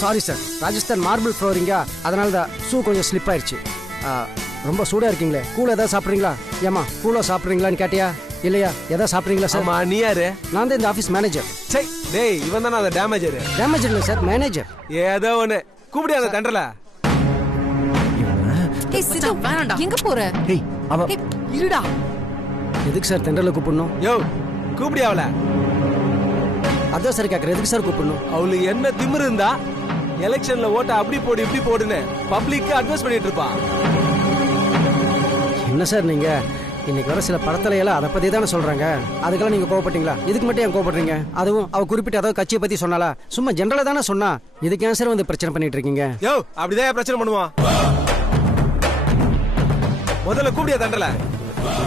Sorry sir, Rajasthan marble ஃப்ளோரிங்கா, அதனால தான் shoe கொஞ்சம் ஸ்லிப் ஆயிடுச்சு. ரொம்ப சூடா இருக்கீங்களே, கூல் ஏதாவது சாப்பிட்றீங்களா? ஏமா கூலா சாப்பிட்றீங்களான்னு கேட்டியா? இல்லையா, எதாவது சாப்பிட்றீங்களா சார்? நீ யாரு? நான் தான் இந்த ஆஃபீஸ் மேனேஜர். சரி டேய், இவன் தானே அந்த டேமேஜர். டேமேஜர் இல்லை சார், மேனேஜர். ஏதோ ஒன்று கூப்பிடியா அந்த தண்டல. எங்க போற? இருடா. எதுக்கு சார் தெண்டல கூப்பிடணும்? யோ கூப்பிடியா அவளை? அதான் சார் கேட்கறேன், எதுக்கு சார் கூப்பிடணும்? அவளுக்கு என்ன திமிரு இருந்தா எலெக்ஷன்ல ஓட்ட அப்படி போடு இப்படி போடுன்னு பப்ளிக்கு அட்வைஸ் பண்ணிட்டு இருப்பா. என்ன சார் நீங்க இன்னைக்கு வர சில படத்துல எல்லாம் அதை பத்தி தானே சொல்றாங்க, அதுக்கெல்லாம் நீங்க கோவப்பட்டீங்களா? இதுக்கு மட்டும் ஏன் கோவப்படுறீங்க? அதுவும் அவ குறிப்பிட்ட ஏதாவது கட்சியை பத்தி சொன்னாலா? சும்மா ஜெனரலா தானே சொன்னா, இதுக்கு ஏன் சார் வந்து பிரச்சனை பண்ணிட்டு இருக்கீங்க? யோ அப்படிதான் பிரச்சனை பண்ணுவான். முதல்ல கூப்பிடியா தண்டல.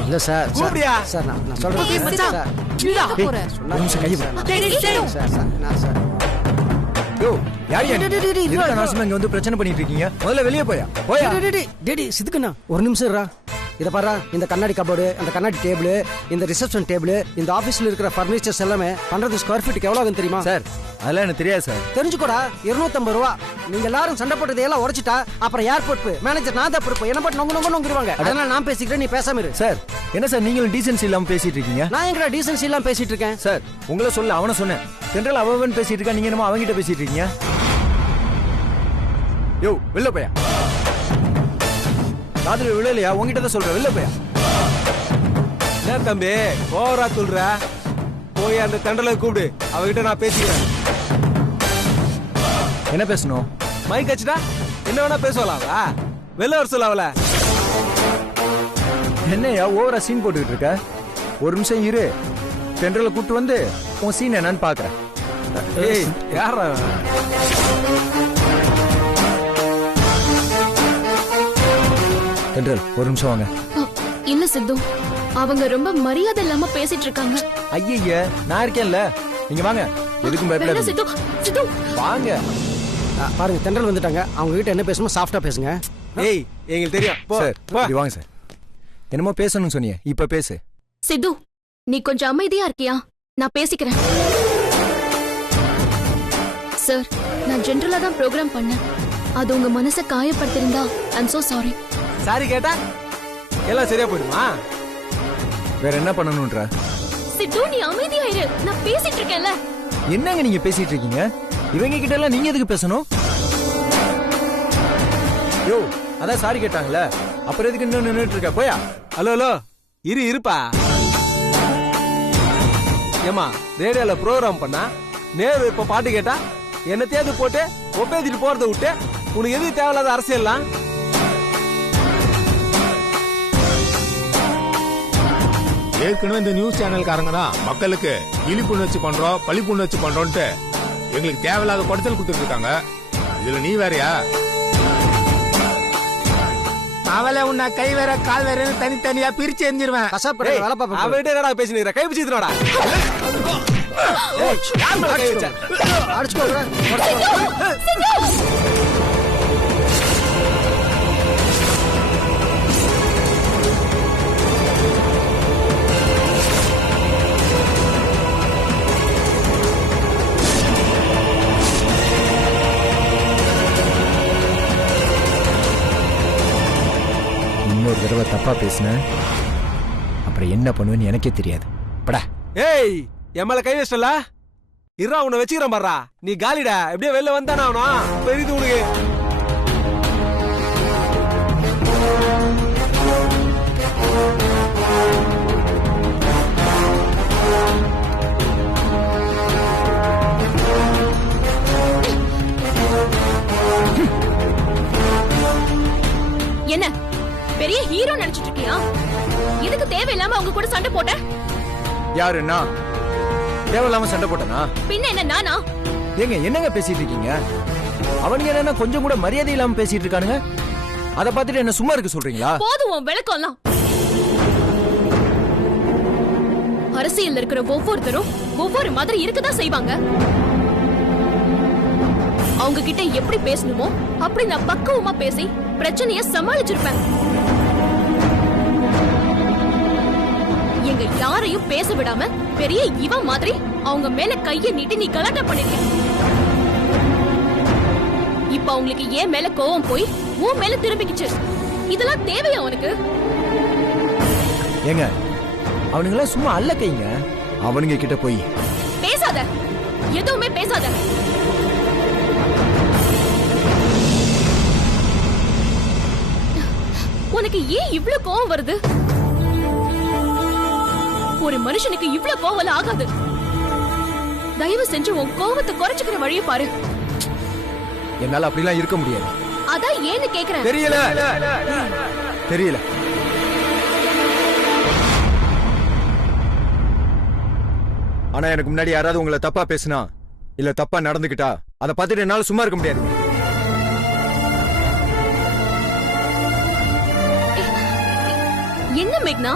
இல்ல சார், கூப்பிடியா சார், நான் சொல்றேன் சார். பிரச்சனை பண்ணிட்டு இருக்கீங்க, முதல்ல வெளியே போயா. சிதுக்குண்ணா ஒரு நிமிஷம் இருடா. இத பாரு, இந்த கண்ணாடி கபோர்டு, அந்த கண்ணாடி டேபிள், இந்த ரிசப்ஷன் டேபிள், இந்த ஆபீஸ்ல இருக்கிற ஃபர்னிச்சர்ஸ் எல்லாமே 100 ஸ்கொயர் ஃபீட்டுக்கு எவ்வளவு ஆகும் தெரியுமா? சார் அதெல்லாம் எனக்கு தெரியாது சார். தெரிஞ்சுக்கோடா, 250 ரூபா. நீங்க எல்லாரும் சண்டை போட்டதை எல்லாம் உடைச்சிட்டா அப்புறம் ஏர்போர்ட் மேனேஜர் நான் தான் பொறுப்பு. என்ன போட்டு நொங்குவாங்க. அதனால நான் பேசிக்கிறேன், நீ பேசாம இரு. சார் என்ன சார் நீங்களும் டீசன்சி இல்லாம பேசிட்டு இருக்கீங்க? நான் எங்கடா டீசன்சி இல்லாம பேசிட்டு இருக்கேன்? சார் உங்களை சொல்ல அவனை சொன்னேன். ஜெனரல் அவன் பேசிட்டு இருக்கா, நீங்க என்னமோ அவங்கிட்ட பேசிட்டு இருக்கீங்க. யோ வெளில போயா. காதுல விழலையா? உங்ககிட்ட தான் சொல்றேன், வெளில போயா. என்ன தம்பி ஓவரா சொல்ற? போய் அந்த தண்டலை கூப்பிடு, அவகிட்ட நான் பேசிக்கிறேன். என்ன பேசணும்? மைக் வச்சுட்டா என்ன வேணா பேசுவலாவா? வெளில வர சொல்ல அவள. என்னையா ஓவரா சீன் போட்டுக்கிட்டு இருக்க? ஒரு நிமிஷம் இரு, டெண்டர்ல கூட்டு வந்து உன் சீன் என்னன்னு பாக்குறேன். ஏய் யாரா? டெண்டர் ஒரு நிமிஷம் வாங்க. இல்ல சித்து, அவங்க ரொம்ப மரியாதை இல்லாம பேசிட்டு இருக்காங்க. ஐயா நான் இருக்கேன்ல, நீங்க வாங்க. எதுக்கும் பயப்படாதீங்க, வாங்க. பாருங்க தென்றல் வந்துட்டாங்க, அவங்க கிட்ட என்ன பேசணுமோ சாஃப்டா பேசுங்க. ஏய் எங்களுக்கு தெரியும். சார் வாங்க சார். என்னமோ பேசணும்னு சொன்னீங்க, இப்ப பேசு. சித்து நீ கொஞ்சம் அமைதியா இருக்கியா? நான் பேசிக்கிறேன். சார் நான் ஜெனரலா தான் ப்ரோக்ராம் பண்ணேன். அது உங்க மனசை காயப்படுத்திருந்தா ஐம் சோ சாரி. சாரி கேட்டா எல்லாம் சரியா போயிடுமா? வேற என்ன பண்ணணும்ன்ற? சித்து நீ அமைதியா இரு, நான் பேசிட்டு இருக்கேன்ல. என்னங்க நீங்க பேசிட்டு இருக்கீங்க? இவங்க கிட்ட எல்லாம் நீங்க எதுக்கு பேசணும்? யோ அதான் சாரி கேட்டாங்கல்ல, அப்புறம் எதுக்கு இன்னும் நின்னுட்டு இருக்க? போயா. ஹலோ இருப்பா. ஏமா ரேடியோல ப்ரோக்ராம் பண்ணா நேரு இப்ப பாட்டு கேட்டா என்னத்தையாவது போட்டு ஒப்பேத்திட்டு போறத விட்டு உனக்கு எது தேவையில்லாத அரசியல்லாம்? ஏற்கனவே இந்த நியூஸ் சேனல்காரங்க தான் மக்களுக்கு விழிப்புணர்ச்சி பண்றோம் பழிப்புணர்ச்சி பண்றோம்ட்டு எங்களுக்கு தேவையில்லாத குடைச்சல் கொடுத்துட்டு இருக்காங்க. இதுல நீ வேறயா? அவளை உன்னை கை வேற கால் வேற தனித்தனியா பிரிச்சு எரிஞ்சிருவேன். அவகிட்ட என்னடா பேசினீங்க? கை பிடிச்சிடுறா. இன்னொரு தடவை தப்பா பேசின அப்புறம் என்ன பண்ணுவேன்னு எனக்கே தெரியாது. படா. ஏய் என் மேல கை வச்சல இருறா, உன்னை வச்சுக்கிறேன் பாரா. நீ காலிடா, எப்படியோ வெளில வந்தானே அவனும் பெரிது உனக்கு. என்ன பெரிய ஹீரோ நினைச்சிட்டு இருக்கியா? இதுக்கு தேவையில்லாம அவங்க கூட சண்டை போட்ட? யாரு நான் தேவையில்லாம சண்டை போட்டனா? பின்ன என்ன நானா? ஏங்க என்னங்க பேசிட்டு இருக்கீங்க? அவனுங்க என்ன கொஞ்சம் கூட மரியாதை இல்லாம பேசிட்டு இருக்கானுங்க. அத பார்த்துட்டு என்ன சும்மா இருக்க சொல்றீங்களா? போதும் உன் விளக்கம்லாம். அரசியல்ல இருக்கிற ஒவ்வொருத்தரும் ஒவ்வொரு மாதிரி இருக்கதான் செய்வாங்க. அவங்க கிட்ட எப்படி பேசணுமோ அப்படி நான் பக்குவமா பேசி பிரச்சனைய சமாளிச்சிருப்பேன். எங்க யாரையும் பேச விடாம பெரிய இவன் மாதிரி அவங்க மேல கைய நீட்டி நீ கலாட்டா பண்ணிருக்க. அப்ப அவங்களுக்கு ஏன் மேல கோவம் போய் உன் மேல திரும்பிக்கிச்சு. இதெல்லாம் தேவையா உனக்கு? ஏங்க அவனுங்களாம் சும்மா அல்ல கைங்க. அவனுங்க கிட்ட போய் பேசாத, எதுவுமே பேசாத. உனக்கு ஏன் இவ்ளோ கோவம் வருது? ஒரு மனுஷனுக்கு இவ்ளோ கோவம் ஆகாது. தயவு செஞ்சு உன் கோவத்தை குறைச்சுக்கிற வழியை பாரு. என்னால அப்படிலாம் இருக்க முடியாது. அதான் ஏன்னு கேக்குறேன். தெரியல. ஆனா எனக்கு முன்னாடி யாராவது உங்களை தப்பா பேசினா இல்ல தப்பா நடந்துக்கிட்டா அதை பார்த்துட்டு என்னால சும்மா இருக்க முடியாது. என்ன மேக்னா,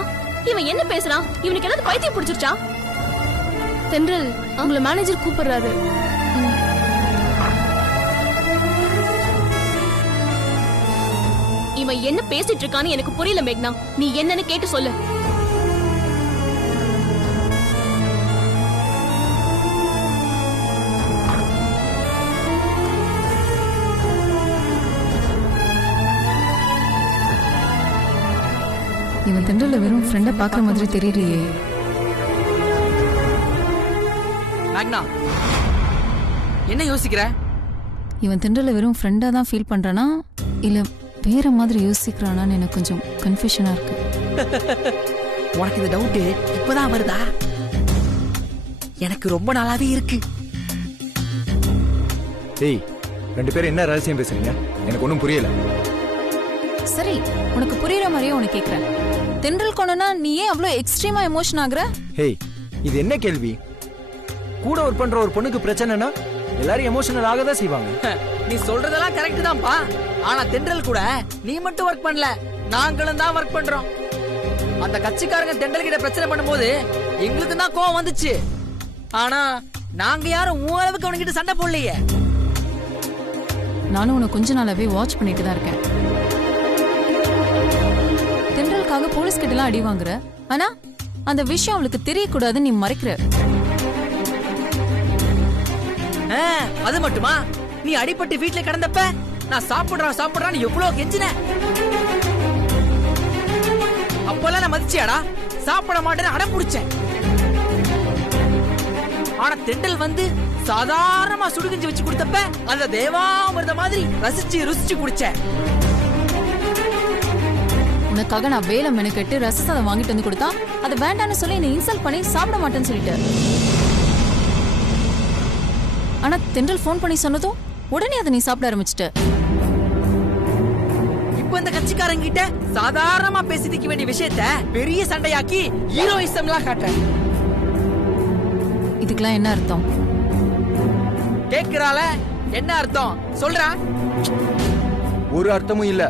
இவன் என்ன பேசுறான்? இவனுக்கு ஏதாவது பைத்தியம் பிடிச்சிருச்சா? தென்றல், உங்களை மேனேஜர் கூப்பிடுறாரு. இவன் என்ன பேசிட்டு இருக்கான்னு எனக்கு புரியல மேக்னா. நீ என்னன்னு கேட்டு சொல்லு. இவன் தென்றல வெறும் ஃப்ரெண்ட பாக்குற மாதிரி தெரியலையே. மேக்னா, என்ன யோசிக்கிற? இவன் தென்றல வெறும் ஃப்ரெண்டா தான் ஃபீல் பண்றானா இல்ல வேற மாதிரி யோசிக்கிறானான்னு எனக்கு கொஞ்சம் கன்ஃபியூஷனா இருக்கு. உனக்கு இந்த டவுட் இப்பதான் வருதா? எனக்கு ரொம்ப நாளாவே இருக்கு. ஏய், ரெண்டு பேரும் என்ன ரகசியம் பேசுறீங்க? எனக்கு ஒன்றும் புரியல. சரி, உனக்கு புரியுற மாதிரியே உனக்கு கேக்குறேன். தென்றல் கொண்டனா நீ ஏன் அவ்வளவு எக்ஸ்ட்ரீமா எமோஷன் ஆகுற? ஹேய், இது என்ன கேள்வி? கூட ஒர்க் பண்ற ஒரு பொண்ணுக்கு பிரச்சனைனா எல்லாரும் எமோஷனல் ஆகதான் செய்வாங்க. நீ சொல்றதெல்லாம் கரெக்ட் தான்ப்பா. ஆனா தென்றல் கூட நீ மட்டும் ஒர்க் பண்ணல, நாங்களும் தான் ஒர்க் பண்றோம். அந்த கட்சிக்காரங்க தென்றல் கிட்ட பிரச்சனை பண்ணும்போது எங்களுக்கு தான் கோவம் வந்துச்சு. ஆனா நாங்க யாரும் உன் அளவுக்கு அவனுக்கிட்ட சண்டை போடலையே. நானும் உன்னை கொஞ்ச நாளாவே வாட்ச் பண்ணிட்டு தான் இருக்கேன். தென்றலுக்காக போலீஸ் கிட்ட எல்லாம் அடி வாங்குற, ஆனா அந்த விஷயம் அவளுக்கு தெரியக்கூடாதுன்னு நீ மறைக்கிற. அது மட்டுமா? நீ அடிபட்டு வீட்டுல கிடந்தப்ப நான் சாப்பிடுறான்னு எவ்வளவு கெஞ்சின. அப்பெல்லாம் நான் மதிச்சியாடா? சாப்பிட மாட்டேன்னு அடம் பிடிச்சேன். ஆனா தென்றல் வந்து சாதாரணமா சுடுகஞ்சி வச்சு கொடுத்தப்ப அந்த தேவாமிர்த மாதிரி ரசிச்சு ருசிச்சு குடிச்சேன். உனக்காக நான் வேலை மெனக்கெட்டு ரசசாதம் வாங்கிட்டு வந்து கொடுத்தா அதை வேண்டான்னு சொல்லி என்னை இன்சல்ட் பண்ணி சாப்பிட மாட்டேன்னு சொல்லிட்டேன். ஆனா தென்றல் போன் பண்ணி சொன்னதும் உடனே அதை நீ சாப்பிட ஆரம்பிச்சிட்ட. இப்ப இந்த கட்சிக்காரங்க கிட்ட சாதாரணமா பேசி தீக்க வேண்டிய விஷயத்த பெரிய சண்டையாக்கி ஹீரோயிசம்லாம் காட்டுற. இதுக்கெல்லாம் என்ன அர்த்தம்? கேக்குறால என்ன அர்த்தம் சொல்றா? ஒரு அர்த்தமும் இல்ல.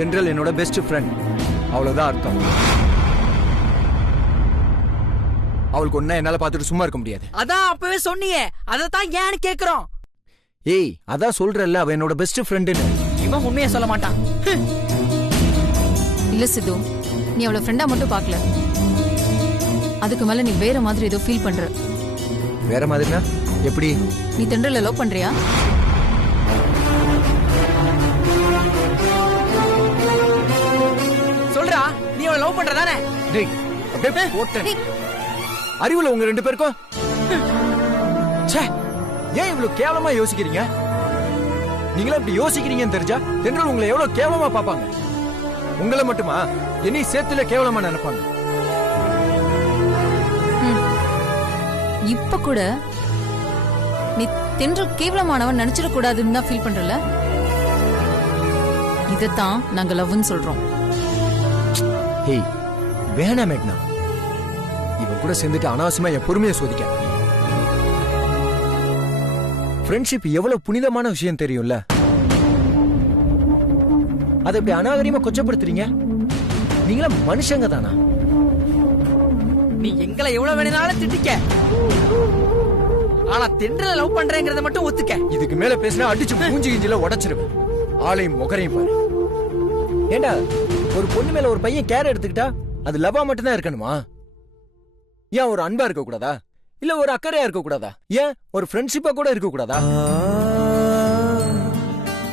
தென்றல் என்னோட பெஸ்ட் ஃப்ரெண்ட், அவ்வளவுதான் அர்த்தம். அவளுக்கு ஒன்னா என்னால பார்த்துட்டு சும்மா இருக்க முடியாது. அதான் அப்பவே சொன்னியே, அதத்தான் ஏன்னு கேக்குறோம். ஏய், அதான் சொல்றல்ல, அவ என்னோட பெஸ்ட் ஃப்ரெண்டுன்னு. இவன் உண்மையை சொல்ல மாட்டான். இல்ல சித்து, நீ அவளை ஃப்ரெண்டா மட்டும் பார்க்கல, அதுக்கு மேல நீ வேற மாதிரி ஏதோ ஃபீல் பண்ற. வேற மாதிரினா எப்படி? நீ தென்றல லவ் பண்றியா? சொல்றா, நீ அவளை லவ் பண்றதானே? டேய், அப்படியே போட்டேன். அறிவுல உங்க ரெண்டு பேருக்கும் ச்சே, ஏன் இவ்வளவு கேவலமா யோசிக்கிறீங்க? நீங்களா இப்படி யோசிக்கிறீங்கன்னு தெரிஞ்சா தென்றல் உங்களை எவ்வளவு கேவலமா பாப்பாங்க. உங்களை மட்டுமா, என்னையும் சேர்த்துல கேவலமா நினைப்பாங்க. இப்ப கூட நீ தென்றல் கேவலமானவன் நினைச்சிட கூடாதுன்னு தான் ஃபீல் பண்றல. இதத்தான் நாங்க லவ்னு சொல்றோம். ஹேய், வேணாம் மேக்னா, இவன் கூட சேர்ந்துட்டு அனாவசியமா என் பொறுமையை சோதிக்க. ஃப்ரெண்ட்ஷிப் எவ்வளவு புனிதமான விஷயம் தெரியும்ல, அதை இப்படி அநாகரிகமா கொச்சப்படுத்துறீங்க. நீங்களா மனுஷங்க தானா? நீ எங்களை எவ்வளவு வேணும்னாலும் திட்டிக்க, ஆனா தென்றல லவ் பண்றேங்கறத மட்டும் ஒத்துக்க. இதுக்கு மேல பேசினா அடிச்சு மூஞ்சி கிஞ்சில உடைச்சிருவேன். ஆளையும் முகரையும் பாரு. ஏண்டா, ஒரு பொண்ணு மேல ஒரு பையன் கேர் எடுத்துக்கிட்டா அது லவ்வா மட்டும்தான் இருக்கணுமா? ஏன் ஒரு அன்பா இருக்க கூடாதா? இல்ல ஒரு அக்கறையா இருக்க கூடாதா? ஏன் ஒரு ஃப்ரெண்ட்ஷிப்பா கூட இருக்க கூடாதா?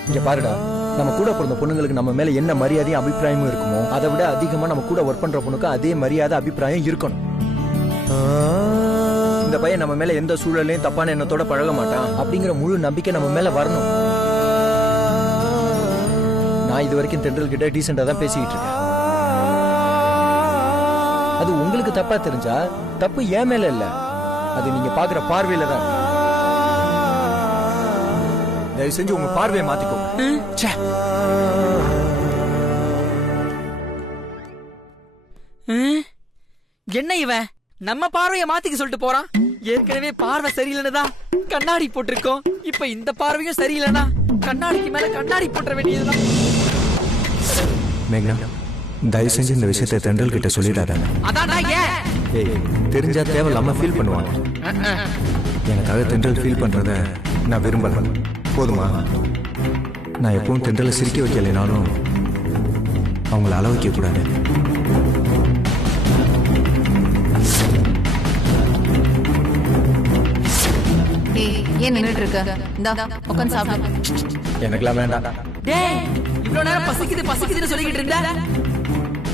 இங்க பாருடா, நம்ம கூட பிறந்த பொண்ணுங்களுக்கு நம்ம மேல என்ன மரியாதையும் அபிப்பிராயமும் இருக்குமோ அதை விட அதிகமா நம்ம கூட ஒர்க் பண்ற பொண்ணுக்கு அதே மரியாதை அபிப்பிராயம் இருக்கணும். இந்த பையன் நம்ம மேல எந்த சூழலையும் தப்பான எண்ணத்தோட பழக மாட்டான் அப்படிங்கிற முழு நம்பிக்கை நம்ம மேல வரணும். நான் இது வரைக்கும் தென்றல் கிட்ட டீசெண்டா தான் பேசிக்கிட்டு இருக்கேன். அது உங்களுக்கு தப்பா தெரிஞ்சா தப்பு ஏன் மேல இல்ல, அது நீங்க பாக்குற பார்வையில தான். தயவு செஞ்சு உங்க பார்வையை மாத்திக்கோங்க. என்ன இவன் நம்ம பார்வையை மாத்திக்க சொல்லிட்டு போறான்? ஏற்கனவே பார்வை சரியில்லைன்னுதான் கண்ணாடி போட்டிருக்கோம். இப்ப இந்த பார்வையும் சரியில்லைனா கண்ணாடிக்கு மேல கண்ணாடி போட்டுற வேண்டியதுதான். மேக்னா, தயவு செஞ்சு இந்த விஷயத்தை தென்றல் கிட்ட சொல்லிடாத. அதான்டா ஏன்? ஏய், தெரிஞ்சா தேவையில்லாம ஃபீல் பண்ணுவாங்க. எனக்காக தென்றல் ஃபீல் பண்றத நான் விரும்பல. போதுமா? நான் எப்பவும் தென்றலை சிரிக்க வைக்கலைனாலும் அவங்கள அள வைக்க கூடாது. ஏன் நின்றுட்டு இருக்க? இந்தா உட்காந்து சாப்பிடு. எனக்குலாம் வேண்டாம். டேய், இவ்வளவு நேரம் பசிக்குதுன்னு சொல்லிக்கிட்டு இருந்தா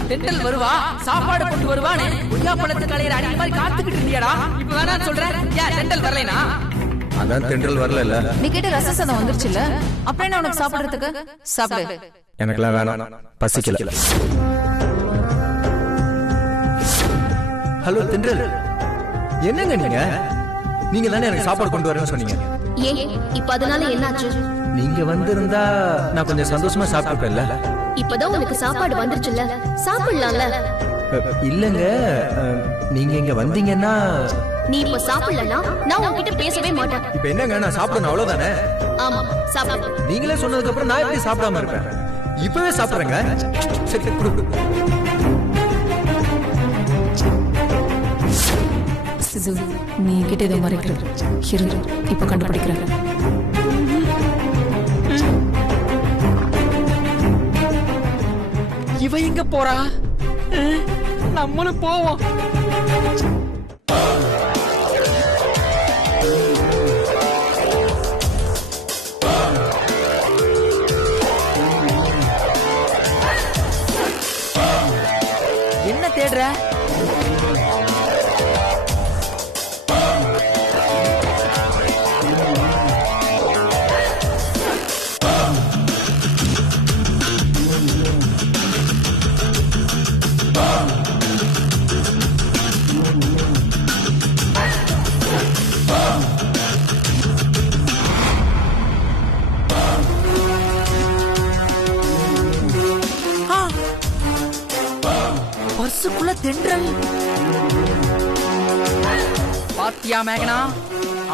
தென்றல் வருவா, சாப்பாடு கொண்டு வருவான்னு கொய்யா பழத்து கலையிற அடி மாதிரி காத்துக்கிட்டு இருந்தியாடா. இப்ப வேணான்னு சொல்ற? ஏன் தென்றல் வரலைனா? அதான் தென்றல் வரல. நீ கேட்ட ரச சாதம் வந்துருச்சுல, அப்புறம் என்ன உனக்கு சாப்பிடுறதுக்கு? சாப்பிடு. எனக்குலாம் வேணாம், பசிக்கல. ஹலோ தென்றல், என்னங்க நீங்க தானே எனக்கு சாப்பாடு கொண்டு வரேன்னு சொன்னீங்க. ஏன் இப்ப அதனால என்னாச்சு? நீங்க வந்திருந்தா நான் கொஞ்சம் சந்தோஷமா சாப்பிட்டுப்பேன்ல. இப்பதான் உனக்கு சாப்பாடு வந்துருச்சுல்ல, சாப்பிடலாம்ல. இல்லங்க, நீங்க இங்க வந்தீங்கன்னா நீ இப்ப சாப்பிடலனா நான் உன்கிட்ட பேசவே மாட்டேன். இப்ப என்னங்க, நான் சாப்பிடணும் அவ்வளவுதானே? ஆமா, சாப்பிடு. நீங்களே சொன்னதுக்கு அப்புறம் நான் எப்படி சாப்பிடாம இருப்பேன்? இப்பவே சாப்பிடுறேங்க. சரி, குடு. சிசு, நீ கிட்ட இதை மறைக்கிறது இரு, இப்ப கண்டுபிடிக்கிறேன். இவ எங்க போறா? நம்மளும் போவோம். என்ன தேடுற? பர்சுக்குள்ள தென்றல் பாத்தியா மேகனா?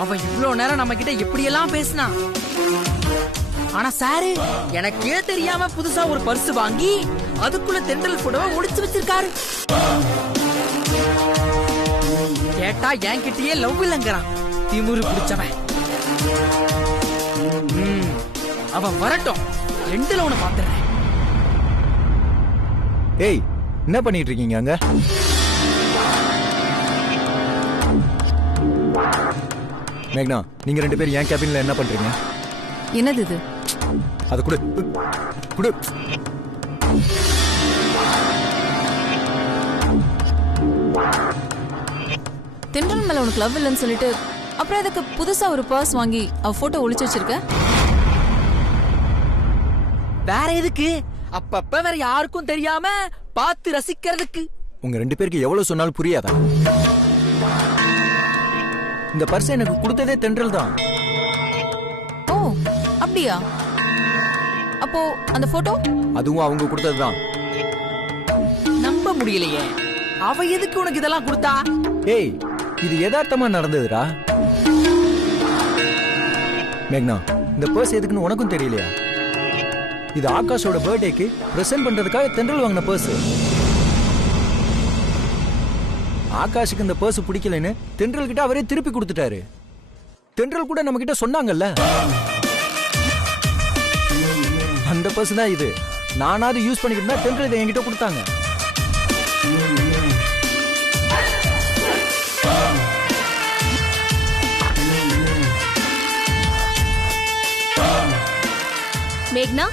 அவ இவ்வளவு நேரம் நம்ம கிட்ட எப்படியெல்லாம் பேசினா. ஆனா சாரு எனக்கே தெரியாம புதுசா ஒரு பர்ஸ் வாங்கி அதுக்குள்ள தென்றல் போட்டோவை ஒளிச்சு வச்சிருக்காரு. கேட்டா என்கிட்டயே லவ் இல்லங்கிறான், திமுரு பிடிச்சவன். அவன் வரட்டும், ரெண்டுல ஒண்ணு பாத்துறேன். ஏய், என்ன பண்ணிட்டு இருக்கீங்க அங்க? மேக்னா, நீங்க ரெண்டு பேரும் என் கேபின்ல என்ன பண்றீங்க? என்னது இது? அது குடு. தென்றல் மேல உனக்கு லவ் இல்லைன்னு சொல்லிட்டு அப்புறம் அதுக்கு புதுசா ஒரு பர்ஸ் வாங்கி அவ போட்டோ ஒளிச்சு வச்சிருக்க? வேற எதுக்கு? அப்பப்ப வேற யாருக்கும் தெரியாம பார்த்து ரசிக்கிறதுக்கு. உங்க ரெண்டு பேருக்கு எவ்வளவு சொன்னாலும் புரியாதா? இந்த பர்ஸ் எனக்கு கொடுத்ததே தென்றல் தான். ஓ, அப்படியா? அப்போ அந்த போட்டோ? அதுவும் அவங்க கொடுத்ததுதான். நம்ப முடியலையே. அவ எதுக்கு உனக்கு இதெல்லாம் கொடுத்தா? ஏய், இது யதார்த்தமா நடந்ததுடா. மேக்னா, இந்த பர்ஸ் எதுக்குன்னு உனக்கும் தெரியலையா? இது ஆகாஷோட பர்த்டேக்கு பிரசன்ட் பண்றதுக்காக தென்றல் வாங்கின பர்ஸ். ஆகாஷுக்கு இந்த பர்ஸ் பிடிக்கலன்னு தென்றல் கிட்ட அவரே திருப்பி கொடுத்துட்டாரு. தென்றல் கூட நம்ம கிட்ட சொன்னாங்கல்ல, அந்த பர்ஸ் தான் இது. நானாவது யூஸ் பண்ணிக்கிட்டா தென்றல் இதை என்கிட்ட கொடுத்தாங்க. மேக்னா,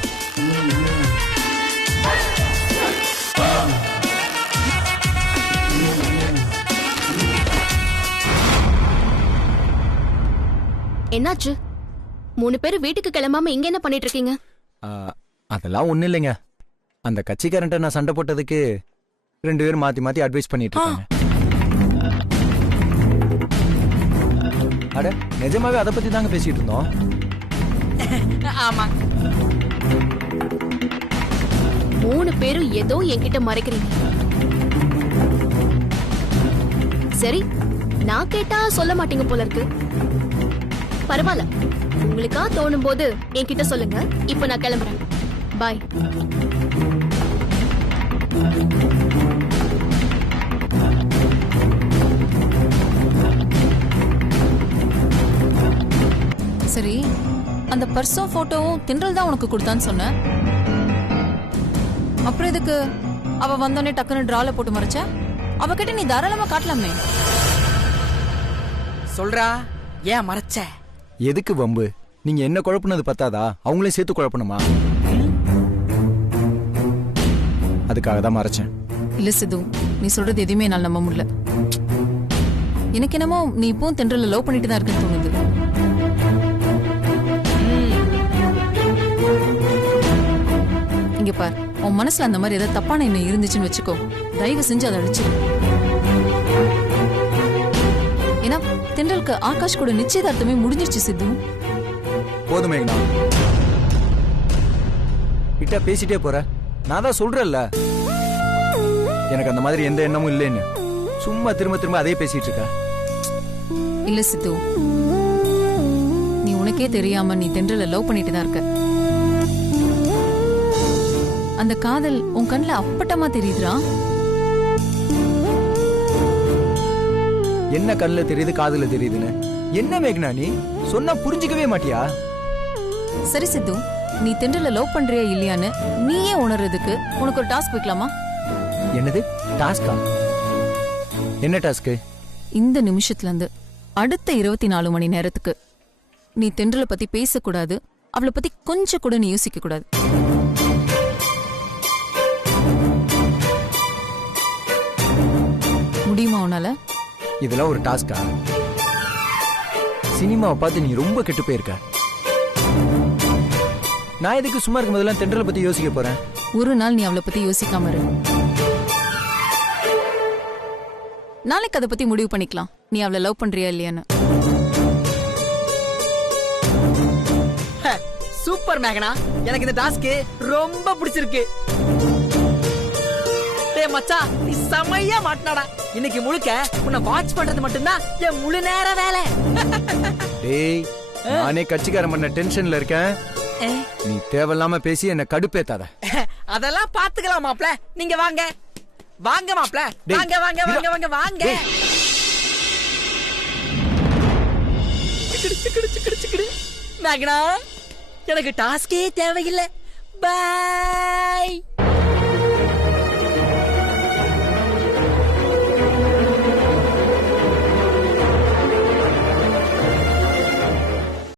என்னாச்சு? 3 பேரும் வீட்டுக்கு கிளம்பாம இங்க என்ன பண்ணிட்டு இருக்கீங்க? அதெல்லாம் ஒண்ணும் இல்லைங்க. அந்த கட்சிக்காரன்ட்ட நான் சண்டை போட்டதுக்கு 2 பேரும் மாத்தி மாத்தி அட்வைஸ் பண்ணிட்டு இருக்காங்க. அட நிஜமாவே அதை பத்தி தாங்க பேசிட்டு இருந்தோம். ஆமா, 3 பேரும் ஏதோ என்கிட்ட மறைக்கிறீங்க. சரி, நான் கேட்டா சொல்ல மாட்டீங்க போல இருக்கு. பரவாயில்ல, உங்களுக்கா தோணும் போது என்கிட்ட சொல்லுங்க. இப்ப நான் கிளம்புறேன். பாய். சரி, அந்த பர்ஸும் போட்டோவும் தென்றல் தான் உனக்கு கொடுத்தான்னு சொன்ன. அப்புறம் எதுக்கு அவ வந்தோடனே டக்குன்னு டிரால போட்டு மறைச்ச? அவகிட்ட நீ தாராளமா காட்டலாமே. சொல்றா, ஏன் மறைச்ச? எதுக்கு வம்பு? நீங்க என்ன குழப்பினது பத்தாதா? அவங்களையும் சேர்த்து குழப்பணுமா? அதுக்காக தான் மறைச்சேன். இல்ல சிது, நீ சொல்றது எதுவுமே என்னால நம்ப முடியல. எனக்கு என்னமோ நீ இப்பவும் தென்றல லவ் பண்ணிட்டு தான் இருக்குன்னு தோணுது. இங்க பார், உன் மனசுல அந்த மாதிரி ஏதாவது தப்பான என்ன இருந்துச்சுன்னு வச்சுக்கோ, தயவு செஞ்சு அதை அழிச்சு. ஏன்னா தென்றலுக்கு ஆகாஷ் கூட நிச்சயதார்த்தமே முடிஞ்சிருச்சு சித்து. போதுமேங்கண்ணா, கிட்ட பேசிட்டே போற. நான் தான் சொல்றேன்ல, எனக்கு அந்த மாதிரி எந்த எண்ணமும் இல்லைன்னு. சும்மா திரும்ப திரும்ப அதே பேசிட்டு இருக்க. இல்ல சித்து, நீ உனக்கே தெரியாம நீ தென்றல லவ் பண்ணிட்டு தான் இருக்க. அந்த காதல் உன் கண்ணுல அப்பட்டமா தெரியுதுடா. என்ன கண்ணுல தெரியுது, காதுல தெரியுதுன்னு? என்ன மேக்னா நீ சொன்னா புரிஞ்சுக்கவே மாட்டியா? சரி சித்து, நீ தென்றல லவ் பண்றியா இல்லையான்னு நீயே உணர்றதுக்கு உனக்கு ஒரு டாஸ்க் வைக்கலாமா? என்னது டாஸ்கா? என்ன டாஸ்க்? இந்த நிமிஷத்துல இருந்து அடுத்த 24 மணி நேரத்துக்கு நீ தென்றல பத்தி பேசக்கூடாது, அவளை பத்தி கொஞ்சம் கூட நீ யோசிக்க கூடாது. முடியுமா உன்னால? இதெல்லாம் ஒரு டாஸ்கா? சினிமாவை பார்த்து நீ ரொம்ப கெட்டு போயிருக்க. நான் எதுக்கு சும்மா இருக்கும் போதெல்லாம் தென்றலை பத்தி யோசிக்க போறேன்? ஒரு நாள் நீ அவளை பத்தி யோசிக்காம இரு. நாளைக்கு அதை பத்தி முடிவு பண்ணிக்கலாம், நீ அவளை லவ் பண்றியா இல்லையான்னு. சூப்பர் மேகனா, எனக்கு இந்த டாஸ்க் ரொம்ப பிடிச்சிருக்கு. டேய் மச்சான், நீ செமையா மாட்டனடா. இன்னைக்கு முழுக்க உன்னை வாட்ச் பண்றது மட்டும்தான் என் முழு நேர வேலை. டேய், நானே கட்சிக்காரன் பண்ண டென்ஷன்ல இருக்கேன். நீ தேவையில்லாம பேசி என்ன கடுப்பேத்தாத. அதெல்லாம் பாத்துக்கலாம் மாப்ள. நீங்க வாங்க வாங்க மாப்ள, வாங்க வாங்க வாங்க வாங்க வாங்க. மேகனா, எனக்கு டாஸ்கே தேவையில்லை. பாய்.